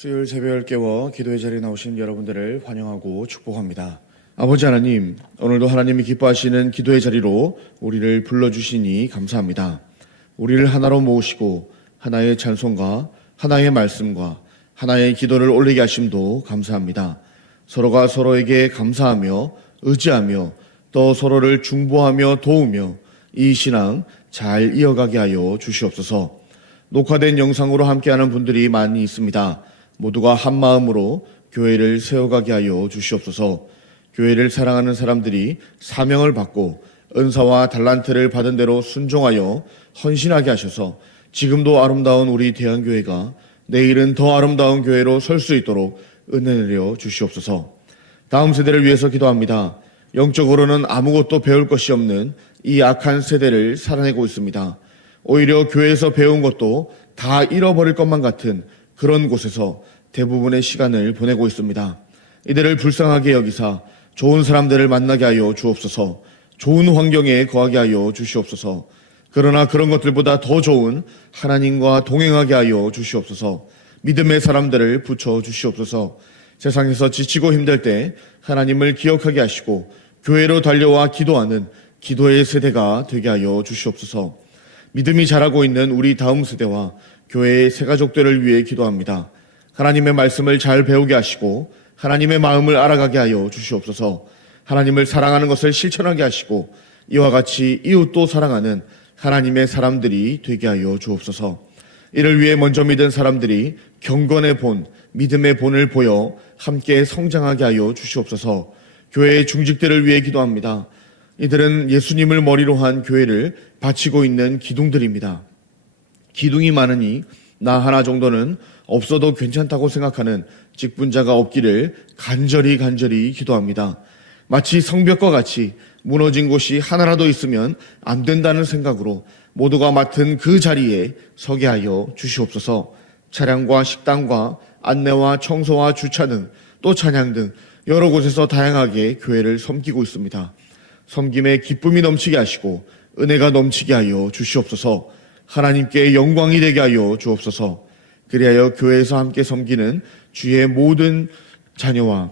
수요일 새벽을 깨워 기도의 자리에 나오신 여러분들을 환영하고 축복합니다. 아버지 하나님, 오늘도 하나님이 기뻐하시는 기도의 자리로 우리를 불러주시니 감사합니다. 우리를 하나로 모으시고 하나의 찬송과 하나의 말씀과 하나의 기도를 올리게 하심도 감사합니다. 서로가 서로에게 감사하며 의지하며 또 서로를 중보하며 도우며 이 신앙 잘 이어가게 하여 주시옵소서. 녹화된 영상으로 함께하는 분들이 많이 있습니다. 모두가 한 마음으로 교회를 세워가게 하여 주시옵소서. 교회를 사랑하는 사람들이 사명을 받고 은사와 달란트를 받은 대로 순종하여 헌신하게 하셔서 지금도 아름다운 우리 대한교회가 내일은 더 아름다운 교회로 설 수 있도록 은혜 내려 주시옵소서. 다음 세대를 위해서 기도합니다. 영적으로는 아무것도 배울 것이 없는 이 악한 세대를 살아내고 있습니다. 오히려 교회에서 배운 것도 다 잃어버릴 것만 같은 그런 곳에서 대부분의 시간을 보내고 있습니다. 이들을 불쌍하게 여기사 좋은 사람들을 만나게 하여 주옵소서. 좋은 환경에 거하게 하여 주시옵소서. 그러나 그런 것들보다 더 좋은 하나님과 동행하게 하여 주시옵소서. 믿음의 사람들을 붙여 주시옵소서. 세상에서 지치고 힘들 때 하나님을 기억하게 하시고 교회로 달려와 기도하는 기도의 세대가 되게 하여 주시옵소서. 믿음이 자라고 있는 우리 다음 세대와 교회의 새가족들을 위해 기도합니다. 하나님의 말씀을 잘 배우게 하시고 하나님의 마음을 알아가게 하여 주시옵소서. 하나님을 사랑하는 것을 실천하게 하시고 이와 같이 이웃도 사랑하는 하나님의 사람들이 되게 하여 주옵소서. 이를 위해 먼저 믿은 사람들이 경건의 본, 믿음의 본을 보여 함께 성장하게 하여 주시옵소서. 교회의 중직들을 위해 기도합니다. 이들은 예수님을 머리로 한 교회를 바치고 있는 기둥들입니다. 기둥이 많으니 나 하나 정도는 없어도 괜찮다고 생각하는 직분자가 없기를 간절히 기도합니다. 마치 성벽과 같이 무너진 곳이 하나라도 있으면 안 된다는 생각으로 모두가 맡은 그 자리에 서게 하여 주시옵소서. 차량과 식당과 안내와 청소와 주차 등 또 찬양 등 여러 곳에서 다양하게 교회를 섬기고 있습니다. 섬김에 기쁨이 넘치게 하시고 은혜가 넘치게 하여 주시옵소서. 하나님께 영광이 되게 하여 주옵소서. 그리하여 교회에서 함께 섬기는 주의 모든 자녀와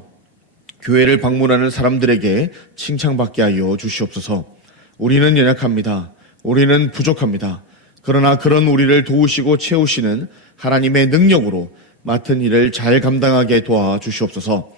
교회를 방문하는 사람들에게 칭찬받게 하여 주시옵소서. 우리는 연약합니다. 우리는 부족합니다. 그러나 그런 우리를 도우시고 채우시는 하나님의 능력으로 맡은 일을 잘 감당하게 도와주시옵소서.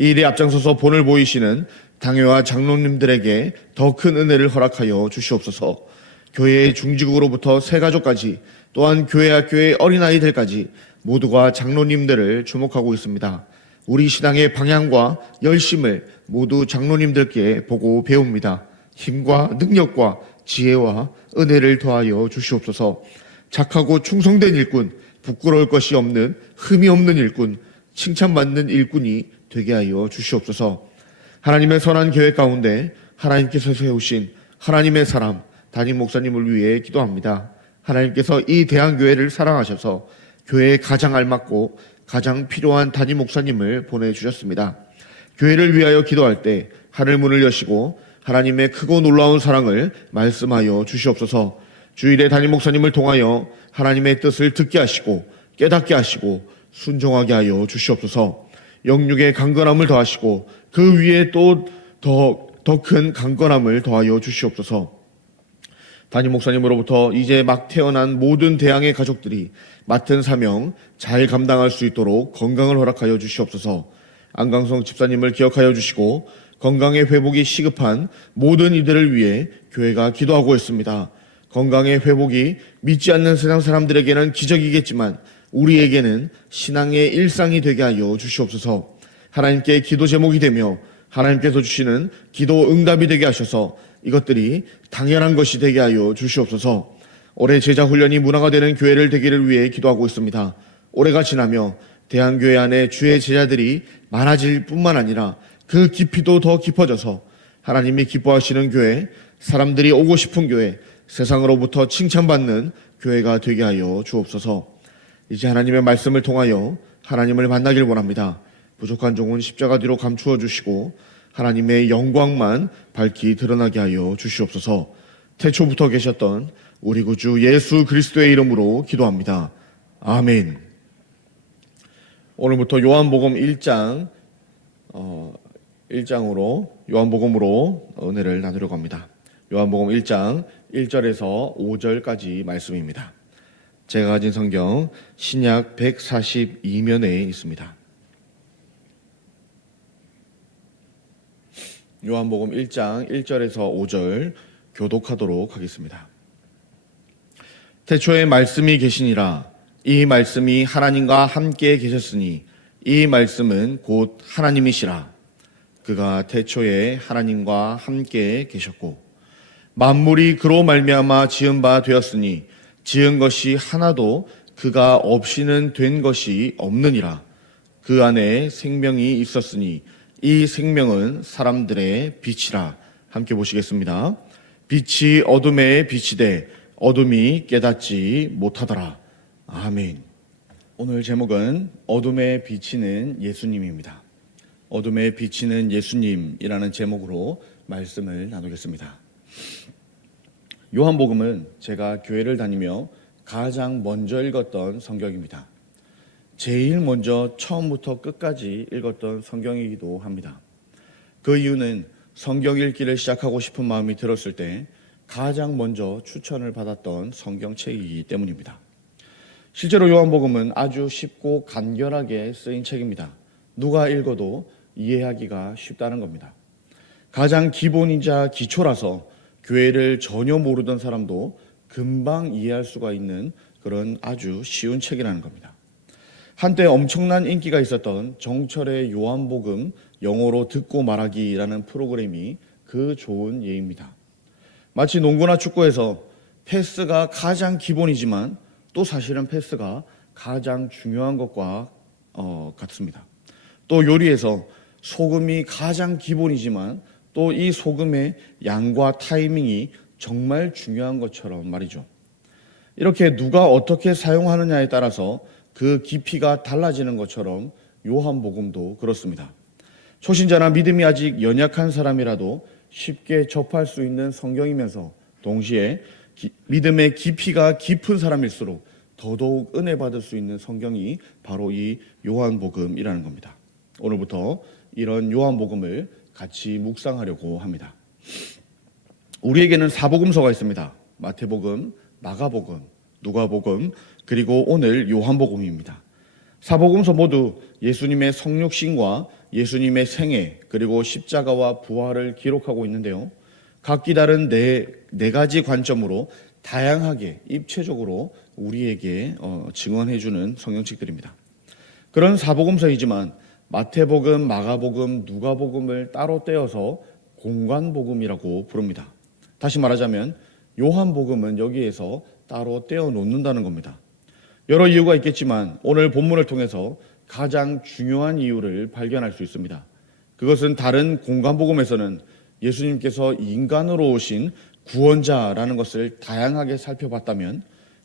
이 일에 앞장서서 본을 보이시는 당회와 장로님들에게 더 큰 은혜를 허락하여 주시옵소서. 교회의 중직으로부터 새가족까지 또한 교회 학교의 어린아이들까지 모두가 장로님들을 주목하고 있습니다. 우리 신앙의 방향과 열심을 모두 장로님들께 보고 배웁니다. 힘과 능력과 지혜와 은혜를 더하여 주시옵소서. 착하고 충성된 일꾼, 부끄러울 것이 없는 흠이 없는 일꾼, 칭찬받는 일꾼이 되게 하여 주시옵소서. 하나님의 선한 계획 가운데 하나님께서 세우신 하나님의 사람 담임 목사님을 위해 기도합니다. 하나님께서 이 대한교회를 사랑하셔서 교회에 가장 알맞고 가장 필요한 담임 목사님을 보내주셨습니다. 교회를 위하여 기도할 때 하늘문을 여시고 하나님의 크고 놀라운 사랑을 말씀하여 주시옵소서. 주일에 담임 목사님을 통하여 하나님의 뜻을 듣게 하시고 깨닫게 하시고 순종하게 하여 주시옵소서. 영육의 강건함을 더하시고 그 위에 또 더 큰 강건함을 더하여 주시옵소서. 담임 목사님으로부터 이제 막 태어난 모든 대항의 가족들이 맡은 사명 잘 감당할 수 있도록 건강을 허락하여 주시옵소서. 안강성 집사님을 기억하여 주시고 건강의 회복이 시급한 모든 이들을 위해 교회가 기도하고 있습니다. 건강의 회복이 믿지 않는 세상 사람들에게는 기적이겠지만 우리에게는 신앙의 일상이 되게 하여 주시옵소서. 하나님께 기도 제목이 되며 하나님께서 주시는 기도 응답이 되게 하셔서 이것들이 당연한 것이 되게 하여 주시옵소서. 올해 제자 훈련이 문화가 되는 교회를 되기를 위해 기도하고 있습니다. 올해가 지나며 대한교회 안에 주의 제자들이 많아질 뿐만 아니라 그 깊이도 더 깊어져서 하나님이 기뻐하시는 교회, 사람들이 오고 싶은 교회, 세상으로부터 칭찬받는 교회가 되게 하여 주옵소서. 이제 하나님의 말씀을 통하여 하나님을 만나길 원합니다. 부족한 종은 십자가 뒤로 감추어 주시고 하나님의 영광만 밝히 드러나게 하여 주시옵소서. 태초부터 계셨던 우리 구주 예수 그리스도의 이름으로 기도합니다. 아멘. 오늘부터 요한복음 1장 1장으로 요한복음으로 은혜를 나누려고 합니다. 요한복음 1장 1절에서 5절까지 말씀입니다. 제가 가진 성경 신약 142면에 있습니다. 요한복음 1장 1절에서 5절 교독하도록 하겠습니다. 태초에 말씀이 계시니라. 이 말씀이 하나님과 함께 계셨으니 이 말씀은 곧 하나님이시라. 그가 태초에 하나님과 함께 계셨고 만물이 그로 말미암아 지은 바 되었으니 지은 것이 하나도 그가 없이는 된 것이 없느니라. 그 안에 생명이 있었으니 이 생명은 사람들의 빛이라. 함께 보시겠습니다. 빛이 어둠에 비치되 어둠이 깨닫지 못하더라. 아멘. 오늘 제목은 어둠에 비치는 예수님입니다. 어둠에 비치는 예수님이라는 제목으로 말씀을 나누겠습니다. 요한복음은 제가 교회를 다니며 가장 먼저 읽었던 성경입니다. 제일 먼저 처음부터 끝까지 읽었던 성경이기도 합니다. 그 이유는 성경 읽기를 시작하고 싶은 마음이 들었을 때 가장 먼저 추천을 받았던 성경책이기 때문입니다. 실제로 요한복음은 아주 쉽고 간결하게 쓰인 책입니다. 누가 읽어도 이해하기가 쉽다는 겁니다. 가장 기본이자 기초라서 교회를 전혀 모르던 사람도 금방 이해할 수가 있는 그런 아주 쉬운 책이라는 겁니다. 한때 엄청난 인기가 있었던 정철의 요한복음 영어로 듣고 말하기라는 프로그램이 그 좋은 예입니다. 마치 농구나 축구에서 패스가 가장 기본이지만 또 사실은 패스가 가장 중요한 것과 같습니다. 또 요리에서 소금이 가장 기본이지만 또 이 소금의 양과 타이밍이 정말 중요한 것처럼 말이죠. 이렇게 누가 어떻게 사용하느냐에 따라서 그 깊이가 달라지는 것처럼 요한복음도 그렇습니다. 초신자나 믿음이 아직 연약한 사람이라도 쉽게 접할 수 있는 성경이면서 동시에 믿음의 깊이가 깊은 사람일수록 더더욱 은혜 받을 수 있는 성경이 바로 이 요한복음이라는 겁니다. 오늘부터 이런 요한복음을 같이 묵상하려고 합니다. 우리에게는 사복음서가 있습니다. 마태복음, 마가복음, 누가복음, 그리고 오늘 요한복음입니다. 사복음서 모두 예수님의 성육신과 예수님의 생애, 그리고 십자가와 부활을 기록하고 있는데요. 각기 다른 네 가지 관점으로 다양하게 입체적으로 우리에게 증언해주는 성경책들입니다. 그런 사복음서이지만 마태복음, 마가복음, 누가복음을 따로 떼어서 공관복음이라고 부릅니다. 다시 말하자면 요한복음은 여기에서 따로 떼어 놓는다는 겁니다. 여러 이유가 있겠지만 오늘 본문을 통해서 가장 중요한 이유를 발견할 수 있습니다. 그것은 다른 공관복음에서는 예수님께서 인간으로 오신 구원자라는 것을 다양하게 살펴봤다면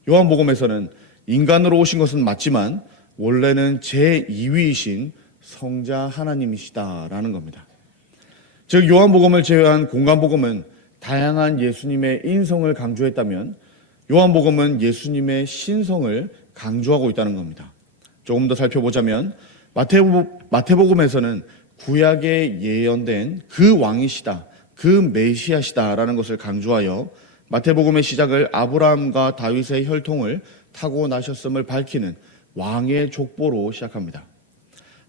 요한복음에서는 인간으로 오신 것은 맞지만 원래는 제2위이신 성자 하나님이시다라는 겁니다. 즉 요한복음을 제외한 공관복음은 다양한 예수님의 인성을 강조했다면 요한복음은 예수님의 신성을 강조하고 있다는 겁니다. 조금 더 살펴보자면 마태복음에서는 구약에 예언된 그 왕이시다, 그 메시아시다라는 것을 강조하여 마태복음의 시작을 아브라함과 다윗의 혈통을 타고 나셨음을 밝히는 왕의 족보로 시작합니다.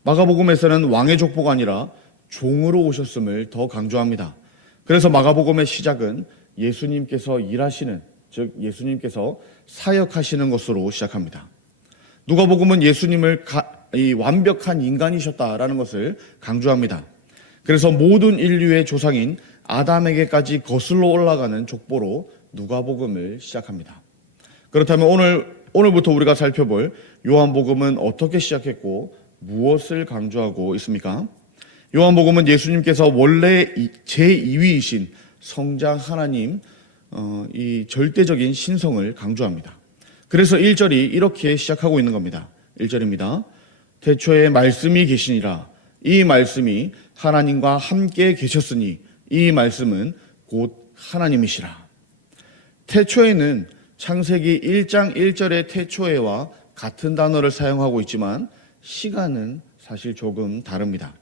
마가복음에서는 왕의 족보가 아니라 종으로 오셨음을 더 강조합니다. 그래서 마가복음의 시작은 예수님께서 일하시는, 즉 예수님께서 사역하시는 것으로 시작합니다. 누가복음은 예수님을 완벽한 인간이셨다라는 것을 강조합니다. 그래서 모든 인류의 조상인 아담에게까지 거슬러 올라가는 족보로 누가복음을 시작합니다. 그렇다면 오늘부터 우리가 살펴볼 요한복음은 어떻게 시작했고 무엇을 강조하고 있습니까? 요한복음은 예수님께서 원래 제2위이신 성자 하나님 이 절대적인 신성을 강조합니다. 그래서 1절이 이렇게 시작하고 있는 겁니다. 1절입니다. 태초에 말씀이 계시니라. 이 말씀이 하나님과 함께 계셨으니 이 말씀은 곧 하나님이시라. 태초에는 창세기 1장 1절의 태초에와 같은 단어를 사용하고 있지만 시간은 사실 조금 다릅니다.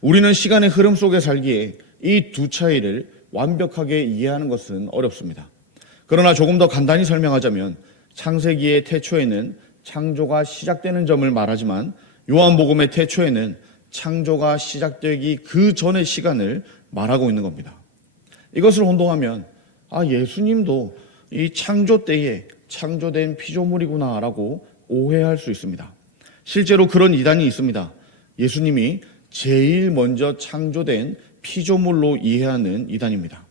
우리는 시간의 흐름 속에 살기에 이 두 차이를 완벽하게 이해하는 것은 어렵습니다. 그러나 조금 더 간단히 설명하자면 창세기의 태초에는 창조가 시작되는 점을 말하지만 요한복음의 태초에는 창조가 시작되기 그 전의 시간을 말하고 있는 겁니다. 이것을 혼동하면 예수님도 이 창조 때에 창조된 피조물이구나라고 오해할 수 있습니다. 실제로 그런 이단이 있습니다. 예수님이 제일 먼저 창조된 피조물로 이해하는 이단입니다.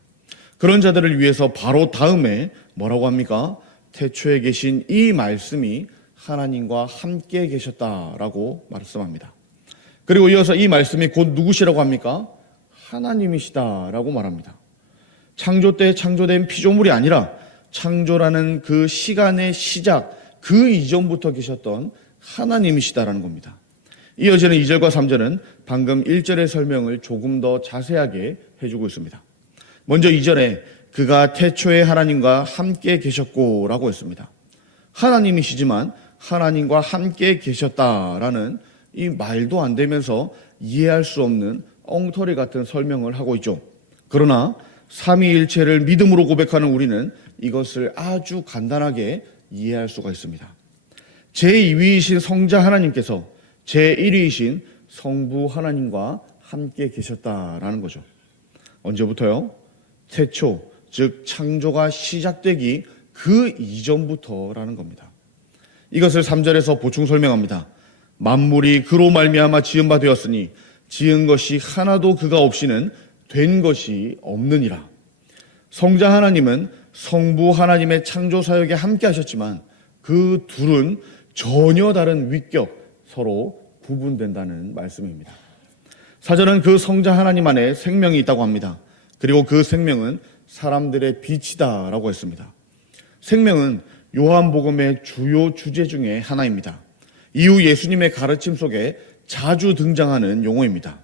그런 자들을 위해서 바로 다음에 뭐라고 합니까? 태초에 계신 이 말씀이 하나님과 함께 계셨다라고 말씀합니다. 그리고 이어서 이 말씀이 곧 누구시라고 합니까? 하나님이시다라고 말합니다. 창조 때 창조된 피조물이 아니라 창조라는 그 시간의 시작, 그 이전부터 계셨던 하나님이시다라는 겁니다. 이어지는 2절과 3절은 방금 1절의 설명을 조금 더 자세하게 해주고 있습니다. 먼저 2절에 그가 태초에 하나님과 함께 계셨고 라고 했습니다. 하나님이시지만 하나님과 함께 계셨다라는 이 말도 안 되면서 이해할 수 없는 엉터리 같은 설명을 하고 있죠. 그러나 삼위일체를 믿음으로 고백하는 우리는 이것을 아주 간단하게 이해할 수가 있습니다. 제2위이신 성자 하나님께서 제1위이신 성부 하나님과 함께 계셨다라는 거죠. 언제부터요? 태초, 즉 창조가 시작되기 그 이전부터라는 겁니다. 이것을 3절에서 보충 설명합니다. 만물이 그로 말미암아 지은 바 되었으니 지은 것이 하나도 그가 없이는 된 것이 없느니라. 성자 하나님은 성부 하나님의 창조 사역에 함께 하셨지만 그 둘은 전혀 다른 위격, 서로 구분된다는 말씀입니다. 4절은 그 성자 하나님 안에 생명이 있다고 합니다. 그리고 그 생명은 사람들의 빛이다라고 했습니다. 생명은 요한복음의 주요 주제 중에 하나입니다. 이후 예수님의 가르침 속에 자주 등장하는 용어입니다.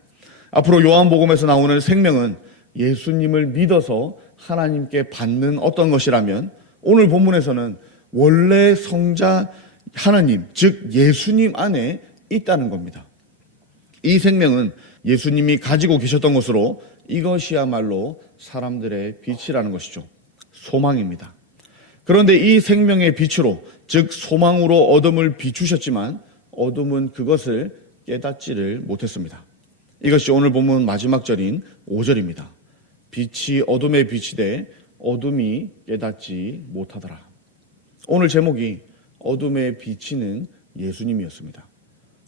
앞으로 요한복음에서 나오는 생명은 예수님을 믿어서 하나님께 받는 어떤 것이라면 오늘 본문에서는 원래 성자 하나님, 즉 예수님 안에 있다는 겁니다. 이 생명은 예수님이 가지고 계셨던 것으로 이것이야말로 사람들의 빛이라는 것이죠. 소망입니다. 그런데 이 생명의 빛으로, 즉 소망으로 어둠을 비추셨지만 어둠은 그것을 깨닫지를 못했습니다. 이것이 오늘 본문 마지막 절인 5절입니다. 빛이 어둠에 비치되 어둠이 깨닫지 못하더라. 오늘 제목이 어둠에 비치는 예수님이었습니다.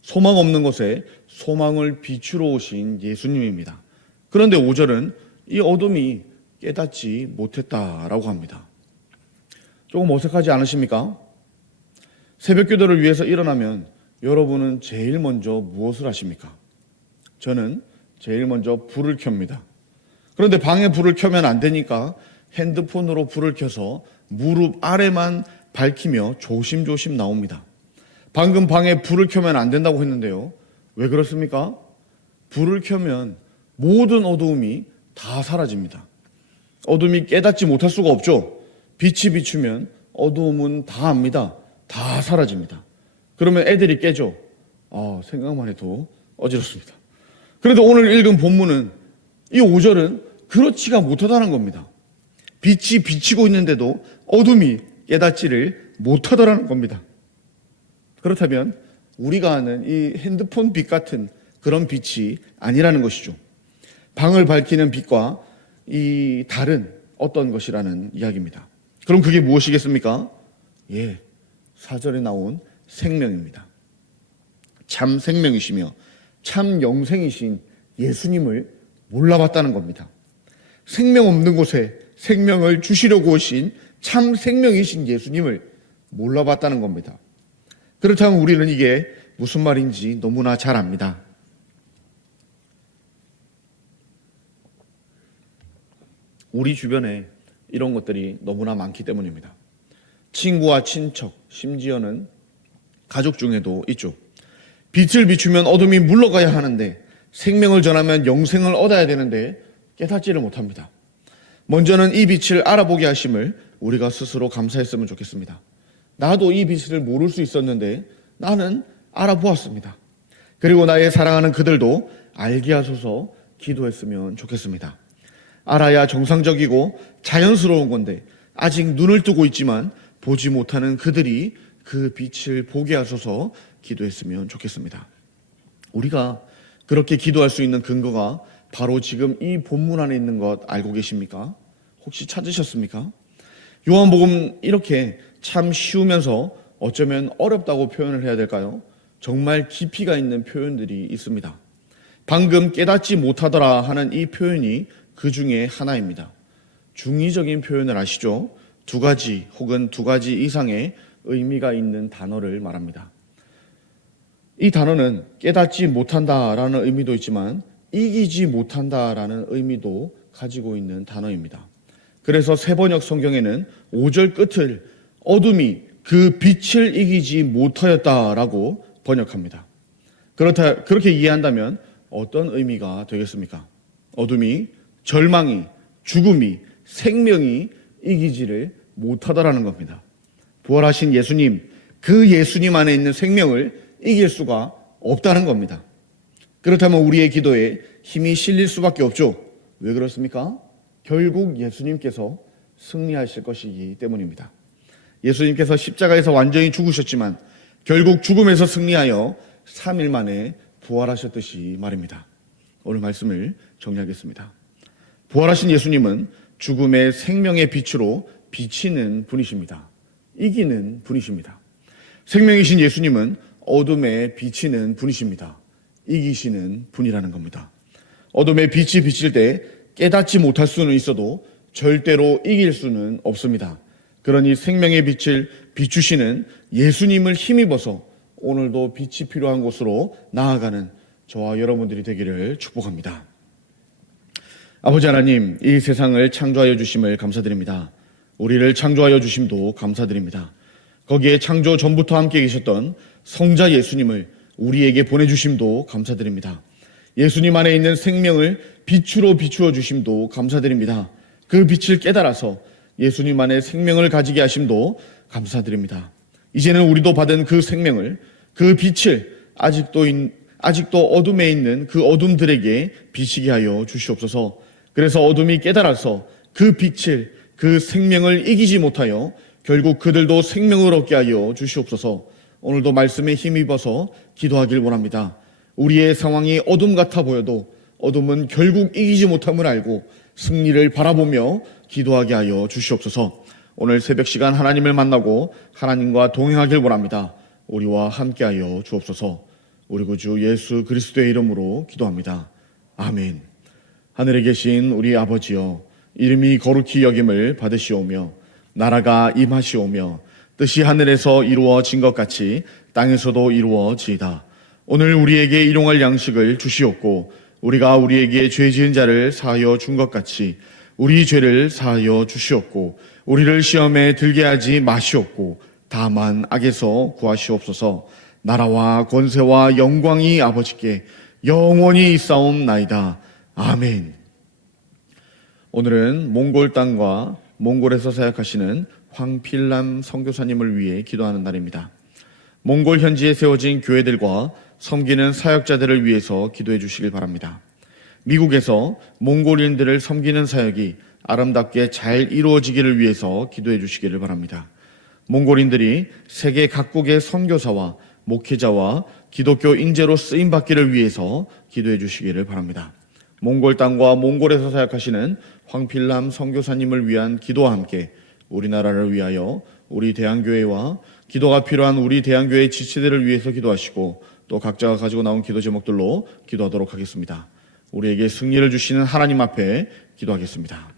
소망 없는 곳에 소망을 비추러 오신 예수님입니다. 그런데 5절은 이 어둠이 깨닫지 못했다라고 합니다. 조금 어색하지 않으십니까? 새벽 기도를 위해서 일어나면 여러분은 제일 먼저 무엇을 하십니까? 저는 제일 먼저 불을 켭니다. 그런데 방에 불을 켜면 안 되니까 핸드폰으로 불을 켜서 무릎 아래만 밝히며 조심조심 나옵니다. 방금 방에 불을 켜면 안 된다고 했는데요. 왜 그렇습니까? 불을 켜면 모든 어두움이 다 사라집니다. 어둠이 깨닫지 못할 수가 없죠. 빛이 비추면 어두움은 다 압니다. 다 사라집니다. 그러면 애들이 깨죠. 생각만 해도 어지럽습니다. 그런데 오늘 읽은 본문은 이 5절은 그렇지가 못하다는 겁니다. 빛이 비치고 있는데도 어둠이 깨닫지를 못하더라는 겁니다. 그렇다면 우리가 아는 이 핸드폰 빛 같은 그런 빛이 아니라는 것이죠. 방을 밝히는 빛과 이 다른 어떤 것이라는 이야기입니다. 그럼 그게 무엇이겠습니까? 4절에 나온 생명입니다. 참 생명이시며 참 영생이신 예수님을 몰라봤다는 겁니다. 생명 없는 곳에 생명을 주시려고 오신 참 생명이신 예수님을 몰라봤다는 겁니다. 그렇다면 우리는 이게 무슨 말인지 너무나 잘 압니다. 우리 주변에 이런 것들이 너무나 많기 때문입니다. 친구와 친척, 심지어는 가족 중에도 있죠. 빛을 비추면 어둠이 물러가야 하는데 생명을 전하면 영생을 얻어야 되는데 깨닫지를 못합니다. 먼저는 이 빛을 알아보게 하심을 우리가 스스로 감사했으면 좋겠습니다. 나도 이 빛을 모를 수 있었는데 나는 알아보았습니다. 그리고 나의 사랑하는 그들도 알게 하소서 기도했으면 좋겠습니다. 알아야 정상적이고 자연스러운 건데 아직 눈을 뜨고 있지만 보지 못하는 그들이 그 빛을 보게 하소서 기도했으면 좋겠습니다. 우리가 그렇게 기도할 수 있는 근거가 바로 지금 이 본문 안에 있는 것 알고 계십니까? 혹시 찾으셨습니까? 요한복음 이렇게 참 쉬우면서 어쩌면 어렵다고 표현을 해야 될까요? 정말 깊이가 있는 표현들이 있습니다. 방금 깨닫지 못하더라 하는 이 표현이 그 중에 하나입니다. 중의적인 표현을 아시죠? 두 가지 혹은 두 가지 이상의 의미가 있는 단어를 말합니다. 이 단어는 깨닫지 못한다라는 의미도 있지만 이기지 못한다라는 의미도 가지고 있는 단어입니다. 그래서 세번역 성경에는 5절 끝을 어둠이 그 빛을 이기지 못하였다라고 번역합니다. 그렇게 이해한다면 어떤 의미가 되겠습니까? 어둠이, 절망이, 죽음이, 생명이 이기지를 못하다라는 겁니다. 부활하신 예수님, 그 예수님 안에 있는 생명을 이길 수가 없다는 겁니다. 그렇다면 우리의 기도에 힘이 실릴 수밖에 없죠. 왜 그렇습니까? 결국 예수님께서 승리하실 것이기 때문입니다. 예수님께서 십자가에서 완전히 죽으셨지만 결국 죽음에서 승리하여 3일 만에 부활하셨듯이 말입니다. 오늘 말씀을 정리하겠습니다. 부활하신 예수님은 죽음의 생명의 빛으로 비치는 분이십니다. 이기는 분이십니다. 생명이신 예수님은 어둠에 비치는 분이십니다. 이기시는 분이라는 겁니다. 어둠에 빛이 비칠 때 깨닫지 못할 수는 있어도 절대로 이길 수는 없습니다. 그러니 생명의 빛을 비추시는 예수님을 힘입어서 오늘도 빛이 필요한 곳으로 나아가는 저와 여러분들이 되기를 축복합니다. 아버지 하나님, 이 세상을 창조하여 주심을 감사드립니다. 우리를 창조하여 주심도 감사드립니다. 거기에 창조 전부터 함께 계셨던 성자 예수님을 우리에게 보내주심도 감사드립니다. 예수님 안에 있는 생명을 빛으로 비추어 주심도 감사드립니다. 그 빛을 깨달아서 예수님 안에 생명을 가지게 하심도 감사드립니다. 이제는 우리도 받은 그 생명을, 그 빛을 아직도 어둠에 있는 그 어둠들에게 비치게 하여 주시옵소서. 그래서 어둠이 깨달아서 그 빛을, 그 생명을 이기지 못하여 결국 그들도 생명을 얻게 하여 주시옵소서. 오늘도 말씀에 힘입어서 기도하길 원합니다. 우리의 상황이 어둠 같아 보여도 어둠은 결국 이기지 못함을 알고 승리를 바라보며 기도하게 하여 주시옵소서. 오늘 새벽 시간 하나님을 만나고 하나님과 동행하길 원합니다. 우리와 함께하여 주옵소서. 우리 구주 예수 그리스도의 이름으로 기도합니다. 아멘. 하늘에 계신 우리 아버지여, 이름이 거룩히 여김을 받으시오며 나라가 임하시오며 뜻이 하늘에서 이루어진 것 같이 땅에서도 이루어지이다. 오늘 우리에게 일용할 양식을 주시옵고 우리가 우리에게 죄 지은 자를 사하여 준 것 같이 우리 죄를 사하여 주시옵고 우리를 시험에 들게 하지 마시옵고 다만 악에서 구하시옵소서. 나라와 권세와 영광이 아버지께 영원히 있사옵나이다. 아멘. 오늘은 몽골 땅과 몽골에서 사역하시는 황필남 선교사님을 위해 기도하는 날입니다. 몽골 현지에 세워진 교회들과 섬기는 사역자들을 위해서 기도해 주시길 바랍니다. 미국에서 몽골인들을 섬기는 사역이 아름답게 잘 이루어지기를 위해서 기도해 주시기를 바랍니다. 몽골인들이 세계 각국의 선교사와 목회자와 기독교 인재로 쓰임받기를 위해서 기도해 주시기를 바랍니다. 몽골 땅과 몽골에서 사역하시는 황필남 선교사님을 위한 기도와 함께 우리나라를 위하여 우리 대한교회와 기도가 필요한 우리 대한교회 지체들을 위해서 기도하시고 또 각자가 가지고 나온 기도 제목들로 기도하도록 하겠습니다. 우리에게 승리를 주시는 하나님 앞에 기도하겠습니다.